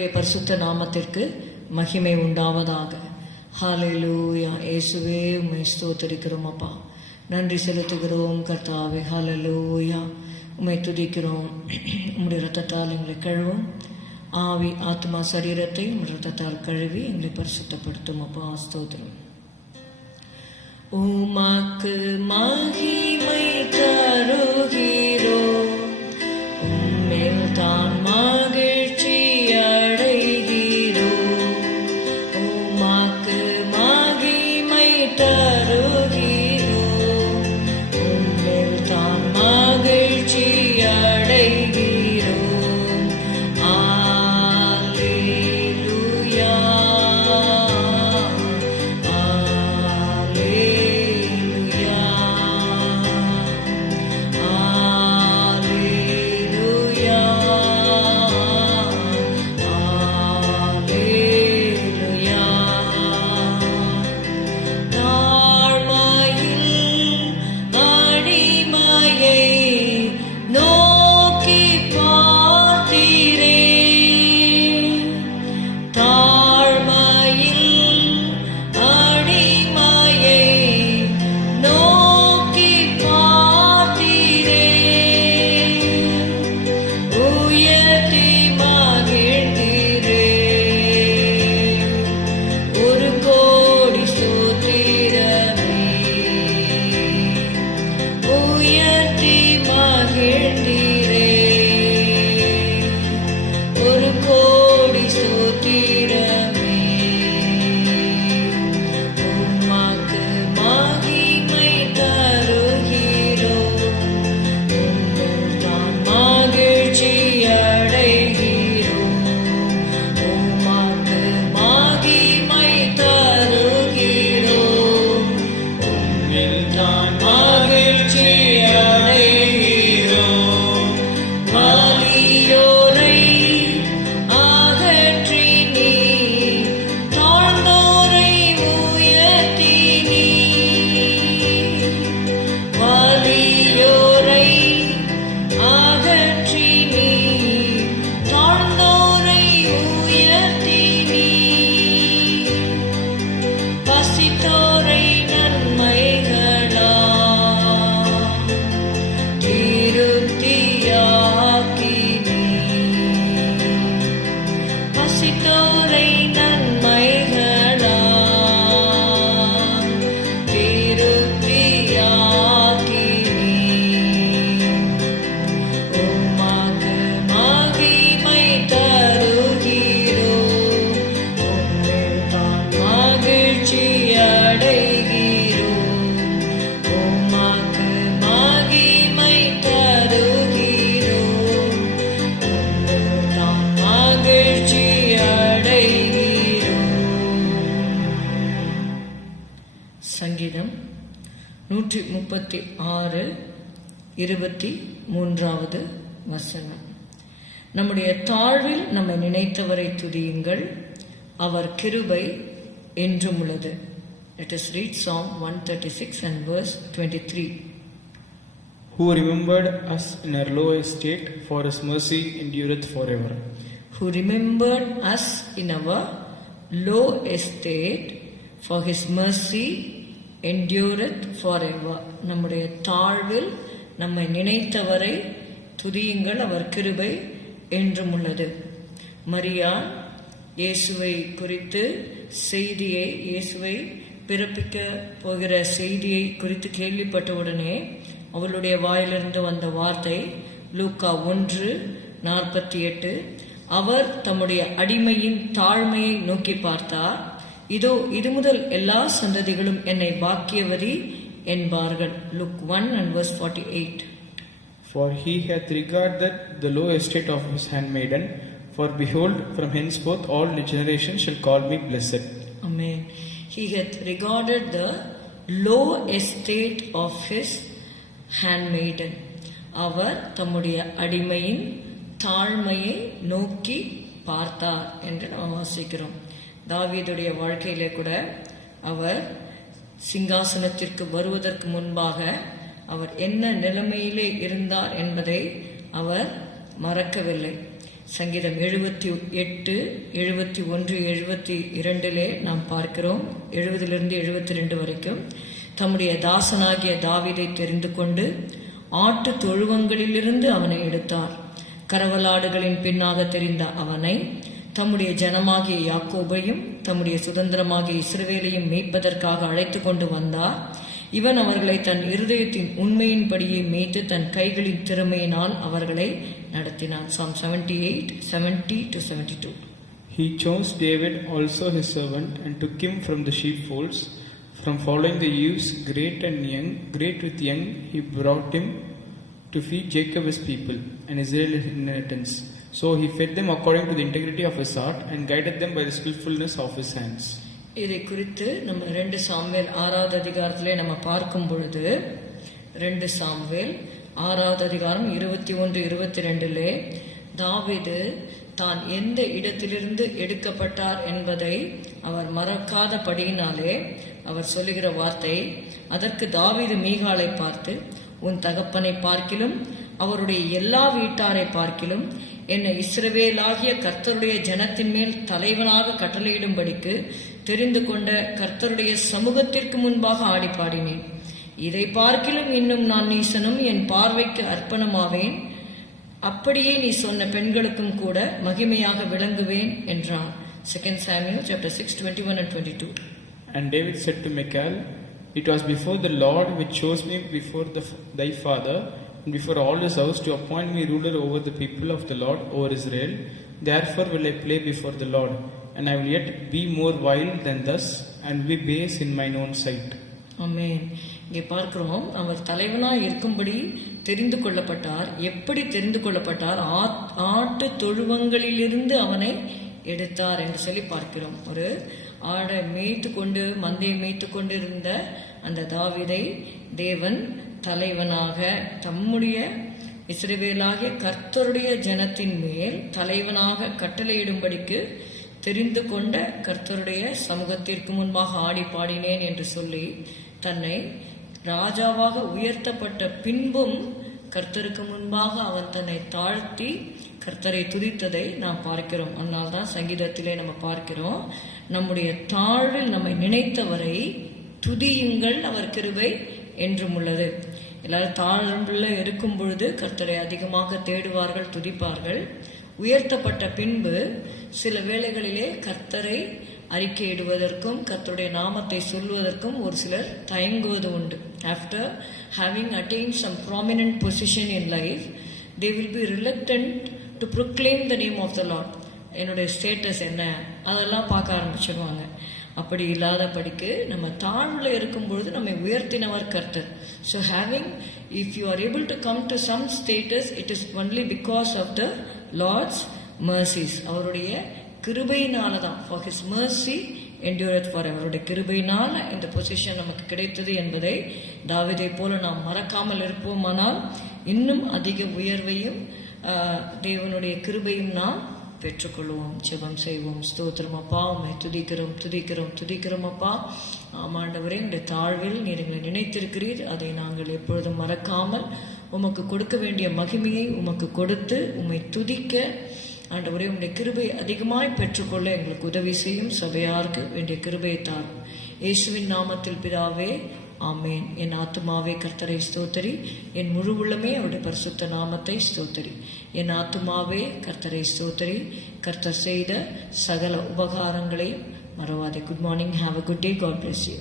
கர்த்தருடைய பரிசுத்த நாமத்திற்கு மகிமை உண்டாவதாக. ஹாலலூயா இயேசுவே உம்மை ஸ்தோத்தரிக்கிறோம் அப்பா. நன்றி செலுத்துகிறோம் கர்த்தாவே. ஹாலலூயா உம்மை துதிக்கிறோம். உம்முடைய ரத்தத்தால் எங்களை கழுவும். ஆவி ஆத்மா சரீரத்தை உம்முடைய ரத்தத்தால் கழுவி எங்களை பரிசுத்தப்படுத்தும் அப்பா. ஸ்தோத்திரம். உமக்கு மகிமை தருகிறோம். உம்மில் தான் முப்பத்தி ஆறு இருபத்தி மூன்றாவது வசனம் நம்முடைய தாழ்வில் நம்மை நினைத்தவரை துதியுங்கள் அவர் கிருபை என்றும் உள்ளது let us read Psalm 136 and verse 23 who remembered us in our low estate, for his mercy endureth forever. who remembered us in our low estate for his mercy endureth for ever நம்முடைய தாழ்வில் நம்மை நினைத்தவரை துதியுங்கள் அவர் கிருபை என்றும் உள்ளது. மரியா இயேசுவை குறித்து செய்தியை இயேசுவை பிறப்பிக்க போகிற செய்தியை குறித்து கேள்விப்பட்டவுடனே அவளுடைய வாயிலிருந்து வந்த வார்த்தை லூக்கா ஒன்று நாற்பத்தி எட்டு. அவர் தம்முடைய அடிமையின் தாழ்மையை நோக்கி பார்த்தார். இதோ இது முதல் எல்லா சந்ததிகளும் என்னை பாக்கியவதி என்பார்கள் Luke one and verse forty eight For he hath regarded the low estate of his handmaiden. For behold, from henceforth all generations shall call me blessed. Amen. He hath regarded the low estate of his handmaiden. அவர் தம்முடைய அடிமையின் தாழ்மையை நோக்கி பார்த்தார் என்று நாம் வாசிக்கிறோம் தாவீதுடைய வாழ்க்கையிலே கூட அவர் சிங்காசனத்திற்கு வருவதற்கு முன்பாக அவர் என்ன நிலைமையிலே இருந்தார் என்பதை அவர் மறக்கவில்லை. சங்கீதம் எழுபத்தி எட்டு எழுபத்தி ஒன்று எழுபத்தி இரண்டிலே நாம் பார்க்கிறோம். எழுபதிலிருந்து எழுபத்தி ரெண்டு வரைக்கும். தம்முடைய தாசனாகிய தாவிதை தெரிந்து கொண்டு ஆட்டு தொழுவங்களிலிருந்து அவனை எடுத்தார். கரவலாடுகளின் பின்னாக தெரிந்த அவனை தம்முடைய ஜனமாகிய யாக்கோபையும் தம்முடைய சுதந்திரமாகிய இஸ்ரவேலையும் மீட்பதற்காக அழைத்து கொண்டு வந்தார் இவன் அவர்களை தன் இருதயத்தின் உண்மையின்படியே மேய்த்து தன் கைகளின் திறமையினால் அவர்களை நடத்தினான் Psalm seventy eight seventy to seventy two He chose David also his servant and took him from the sheepfolds, from following the ewes, great and young, great with young, he brought him to feed Jacob his people and Israel his inheritance. So he fed them according to the integrity of his heart and guided them by the skillfulness of his hands. இதை குறித்து நம்ம ரெண்டு சாம்வேல் ஆறாவது அதிகாரத்திலே நம்ம பார்க்கும் பொழுது ரெண்டு சாம்வேல் ஆறாவது அதிகாரம் இருபத்தி ஒன்று இருபத்தி ரெண்டிலே தாவிது தான் எந்த இடத்திலிருந்து எடுக்கப்பட்டார் என்பதை அவர் மறக்காதபடியினாலே அவர் சொல்லுகிற வார்த்தை அதற்கு தாவிது மீகாலை பார்த்து உன் தகப்பனை பார்க்கிலும் அவருடைய எல்லா வீட்டாரை பார்க்கிலும் என்னை இஸ்ரவேலாகிய கர்த்தருடைய ஜனத்தின் மேல் தலைவனாக கட்டளையிடும்படிக்கு தெரிந்து கொண்ட கர்த்தருடைய சமூகத்திற்கு முன்பாக ஆடி பாடினேன் இதை பார்க்கிலும் இன்னும் நான் நீசனும் என் பார்வைக்கு அர்ப்பணமாவேன். அப்படியே நீ சொன்ன பெண்களுக்கும் கூட மகிமையாக விளங்குவேன் என்றான். Second Samuel chapter six twenty one and twenty two And David said to Michal, It was before the Lord which chose me before the, thy father, before all his house, to appoint me ruler over the people of the Lord, over Israel. Therefore will I play before the Lord, and I will yet be more vile than thus, and be base in mine own sight. ஆமென் இங்கே பார்க்கிறோம் அவர் தலைவனாக இருக்கும்படி தெரிந்து கொள்ளப்பட்டார் எப்படி தெரிந்து கொள்ளப்பட்டார் ஆட்டு தொழுவங்களிலிருந்து அவனை எடுத்தார் என்று சொல்லி பார்க்கிறோம் ஒரு ஆடை மேய்த்து கொண்டு மந்தையை மேய்த்து கொண்டிருந்த அந்த தாவிதை தேவன் தலைவனாக தம்முடைய இஸ்ரவேலாகிய கர்த்தருடைய ஜனத்தின் மேல் தலைவனாக கட்டளையிடும்படிக்கு தெரிந்து கொண்ட கர்த்தருடைய சமூகத்திற்கு முன்பாக ஆடி பாடினேன் என்று சொல்லி தன்னை ராஜாவாக உயர்த்தப்பட்ட பின்பும் கர்த்தருக்கு முன்பாக அவன் தன்னை தாழ்த்தி கர்த்தரை துதித்ததை நாம் பார்க்கிறோம். அதனால்தான் சங்கீதத்திலே நம்ம பார்க்கிறோம் நம்முடைய தாழ்வில் நம்மை நினைத்தவரை துதியுங்கள் அவர் கிருவை என்றும் உள்ளது. எல்லாரும் தாழ்வுல இருக்கும் பொழுது கர்த்தரை அதிகமாக தேடுவார்கள் துதிப்பார்கள். உயர்த்தப்பட்ட பின்பு சில வேளைகளிலே கர்த்தரை அறிக்கையிடுவதற்கும் கர்த்தருடைய நாமத்தை சொல்வதற்கும் ஒரு சிலர் தயங்குவது உண்டு. After having attain some prominent position in life they will be reluctant to proclaim the name of the Lord என்னுடைய ஸ்டேட்டஸ் என்ன? அதெல்லாம் பார்க்க ஆரம்பிச்சிடுவாங்க அப்படி இல்லாதபடிக்கு நம்ம தாழ்வில் இருக்கும் பொழுது நம்மை உயர்த்தினவர் கர்த்தர். So having if you are able to come to some status it is only because of the Lord's mercies அவருடைய கிருபையினால தான் for his mercy endureth for அவருடைய கிருபையினால் இந்த பொசிஷன் நமக்கு கிடைத்தது என்பதை தாவிதை போல நாம் மறக்காமல் இருப்போமானால் இன்னும் அதிக உயர்வையும் தேவனுடைய கிருபையும் நாம் பெற்றுக்கொள்வோம் ஜெபம் செய்வோம் ஸ்தோத்திரம். அப்பா உம்மை துதிக்கிறோம் துதிக்கிறோம் துதிக்கிறோம் அப்பா. ஆமாண்டவரே உடைய தாழ்வில் நீர் எங்களை நினைத்திருக்கிறீர். அதை நாங்கள் எப்பொழுதும் மறக்காமல் உமக்கு கொடுக்க வேண்டிய மகிமையை உமக்கு கொடுத்து உம்மை துதிக்க ஆண்டவரே உங்களுடைய கிருபை அதிகமாய் பெற்றுக்கொள்ள எங்களுக்கு உதவி செய்யும் சபையாருக்கு வேண்டிய கிருபையை தாரும். இயேசுவின் நாமத்தில் பிதாவே ஆமேன். என் ஆத்துமாவே கர்த்தரை ஸ்தோத்தரி. என் முழு உள்ளமே அவருடைய பரிசுத்த நாமத்தை ஸ்தோத்தரி. என் ஆத்துமாவே கர்த்தரை ஸ்தோத்தரி. கர்த்தர் செய்த சகல உபகாரங்களையும் மறவாதே. Good morning have a good day God bless you